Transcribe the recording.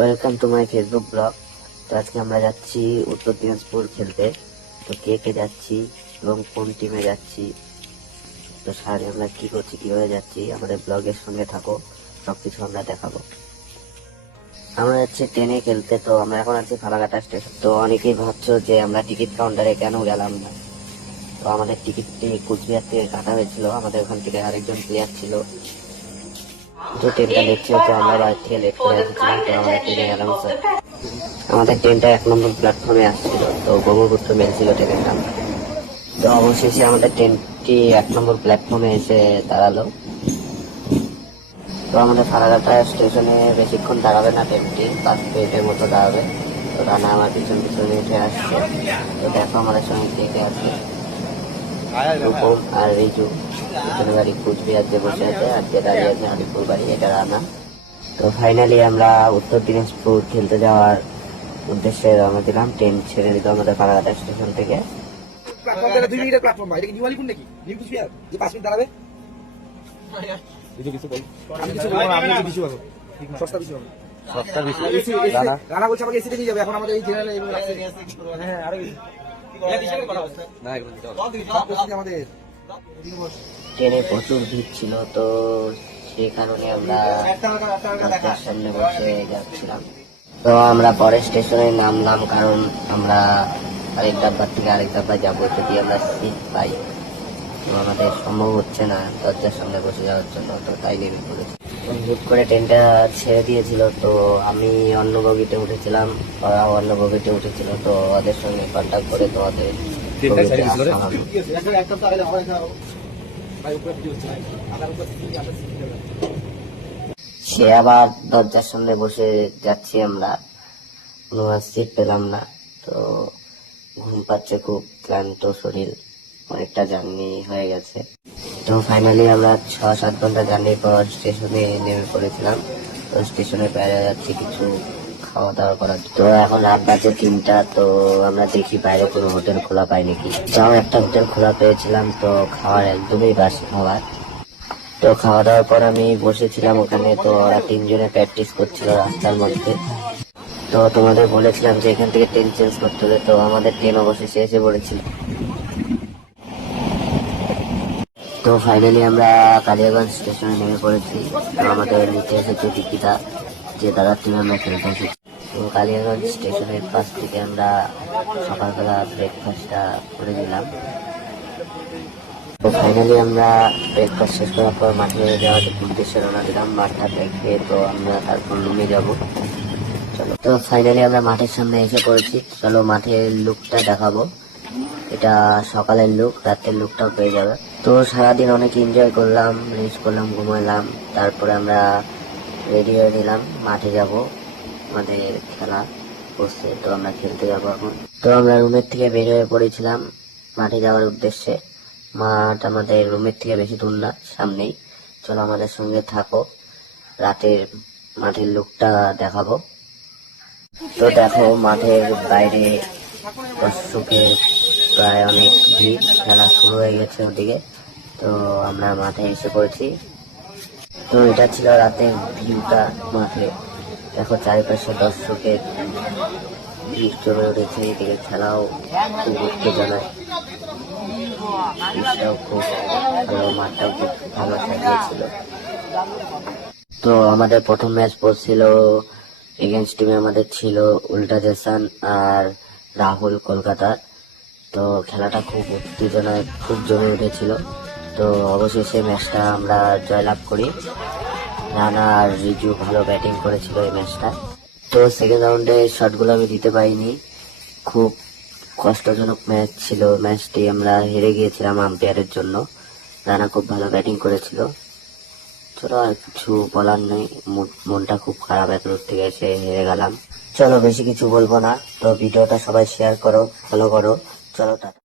Welcome to my Facebook blog. তো আজকে আমরা যাচ্ছি উত্তর দিনাজপুর খেলতে। তো কে কে যাচ্ছি এবং কোন টিমে যাচ্ছি, তো সারাদিন আমরা কি করছি, কিভাবে যাচ্ছি, আমাদের ব্লগের সঙ্গে থাকো, সবকিছু আমরা দেখাবো। আমরা যাচ্ছি ট্রেনে খেলতে। তো আমরা এখন আছি ফালাকাটা স্টেশন। তো অনেকেই ভাবছো যে আমরা টিকিট কাউন্টারে কেন গেলাম না। তো আমাদের টিকিটটি কুচবিহার থেকে কাটা হয়েছিল, আমাদের ওখান থেকে আরেকজন প্লেয়ার ছিল। তো ট্রেনটা লেট ছিল, তো আমরা বাড়ি থেকে লেট করে এসেছিলাম। তো আমাদের ট্রেনে অ্যানাউন্স আমাদের ট্রেনটা 1 নম্বর প্ল্যাটফর্মে আসছিল। তো ব্রহ্মপুত্র মেল ছিল ট্রেনের নাম। তো অবশেষে আমাদের ট্রেনটি 1 নম্বর প্ল্যাটফর্মে এসে দাঁড়ালো। তো আমাদের ফালাকাটা স্টেশনে বেশিক্ষণ দাঁড়াবে না, ট্রেনটি 5 মিনিটের মতো দাঁড়াবে। তো রানা আমার পিছনে উঠে আসছে। তো দেখো আমাদের সঙ্গে কে কে আছে, রূপম আর রিজু। পিছনে গাড়ি কুচবিহার যে বসে আছে, আর যে দাঁড়িয়ে আছে আলিপুর বাড়ি, এটা রানা। তো ফাইনালি আমরা উত্তর দিনাজপুর খেলতে যাওয়ার উদ্দেশ্যে রওনা দিলাম। ট্রেন ছেড়ে দিল আমাদের ফালাকাটা স্টেশন থেকে। ট্রেনে প্রচুর ভিড় ছিল, তো সেই কারণে আমরা সামনে বসে যাচ্ছিলাম। তো আমরা পরের স্টেশনে নামলাম, কারণ আমরা আরেক ডাব্বার থেকে আরেক ডাব্বায় যাবো, যদি আমরা সিট পাই। তো আমাদের সম্ভব হচ্ছে না দরজার সামনে বসে যাওয়ার জন্য, তো তাই নেমে পড়েছি। হুট করে ট্রেনটা ছেড়ে দিয়েছিল, তো আমি অন্য বগিতে উঠেছিলাম, ওরা অন্য বগিতে উঠেছিল। তো ওদের সঙ্গে কন্ট্যাক্ট করে তোমাদের সে আবার দরজার সামনে বসে যাচ্ছি আমরা, কোনো সিট পেলাম না। তো ঘুম পাচ্ছে খুব, ক্লান্ত শরীর, অনেকটা জার্নি হয়ে গেছে। তো ফাইনালি আমরা 6-7 ঘন্টা জার্নির পর স্টেশনে নেমে পড়েছিলাম। তো স্টেশনে বাইরে যাচ্ছি কিছু খাওয়া দাওয়া করার। তো এখন রাত বাজে 3টা। তো আমরা দেখি বাইরে কোনো হোটেল খোলা পাই নাকি। যাও একটা হোটেল খোলা পেয়েছিলাম, তো খাওয়ার একদমই বাসি খাবার। তো খাওয়া দাওয়ার পর আমি বসেছিলাম ওখানে। তো ওরা 3 জনে প্র্যাকটিস করছিল রাস্তার মধ্যে। তো তোমাদের বলেছিলাম যে এখান থেকে ট্রেন চেঞ্জ করতে হবে। তো আমাদের ট্রেন অবশেষে এসে পড়েছিল। তো ফাইনালি আমরা কালিয়াগঞ্জ স্টেশনে নেমে পড়েছি। তো আমাদের নিচে এসেছে দীপিতা, যে দাদার টিমে আমরা খেলতে এসেছি। তো কালিয়াগঞ্জ স্টেশনের পাশ থেকে আমরা সকালবেলা ব্রেকফাস্টটা করে নিলাম। তো ফাইনালি আমরা ব্রেকফাস্ট শেষ করার পর মাঠে যাওয়ার উদ্দেশ্যে রওনা দিলাম। মাঠটা দেখে তো আমরা তারপর রুমে যাব। চলো, তো ফাইনালি আমরা মাঠের সামনে এসে পড়েছি। চলো মাঠের লুকটা দেখাবো। এটা সকালের লুক, রাতের লুকটাও পেয়ে যাবে। তো সারাদিন অনেক এনজয় করলাম, রেস্ট করলাম, ঘুমাইলাম। তারপরে আমরা রেডি হয়ে নিলাম, মাঠে যাব। আমাদের খেলা করছে, তো আমরা খেলতে যাবো এখন। তো আমরা রুমের থেকে বের হয়ে পড়েছিলাম মাঠে যাওয়ার উদ্দেশ্যে। মাঠ আমাদের রুমের থেকে বেশি দূর না, সামনেই। চলো আমাদের সঙ্গে থাকো, রাতের মাঠের লুকটা দেখাবো। তো দেখো মাঠের বাইরে দর্শকের প্রায় অনেক ভিড়, খেলা শুরু হয়ে গেছে ওদিকে। তো আমরা মাঠে এসে পড়েছি। তো এটা ছিল রাতের ভিউটা মাঠে। দেখো চারিপাশে দর্শকের ভিড় জমে উঠেছে, এদিকে খেলাও খুব উত্তেজনায়, খুব ভালো, মাঠটাও খুব ভালো সাজিয়েছিল। তো আমাদের প্রথম ম্যাচ পড়ছিল এগেন্স্ট টিমে, আমাদের ছিল উল্টা জেসান আর রাহুল কলকাতার। তো খেলাটা খুব উত্তেজনায় খুব জমে উঠেছিল। তো অবশেষে ম্যাচটা আমরা জয়লাভ করি। রানা আর রিজু ভালো ব্যাটিং করেছিল এই ম্যাচটা। তো সেকেন্ড রাউন্ডে শটগুলো আমি দিতে পারিনি, খুব কষ্টজনক ম্যাচ ছিল ম্যাচটি। আমরা হেরে গিয়েছিলাম আম্পায়ারের জন্য। রানা খুব ভালো ব্যাটিং করেছিল। চলো আর কিছু বলার নেই, মনটা খুব খারাপ, এত দূর থেকে এসে হেরে গেলাম। চলো বেশি কিছু বলবো না। তো ভিডিওটা সবাই শেয়ার করো, ফলো করো। চলো টাটা।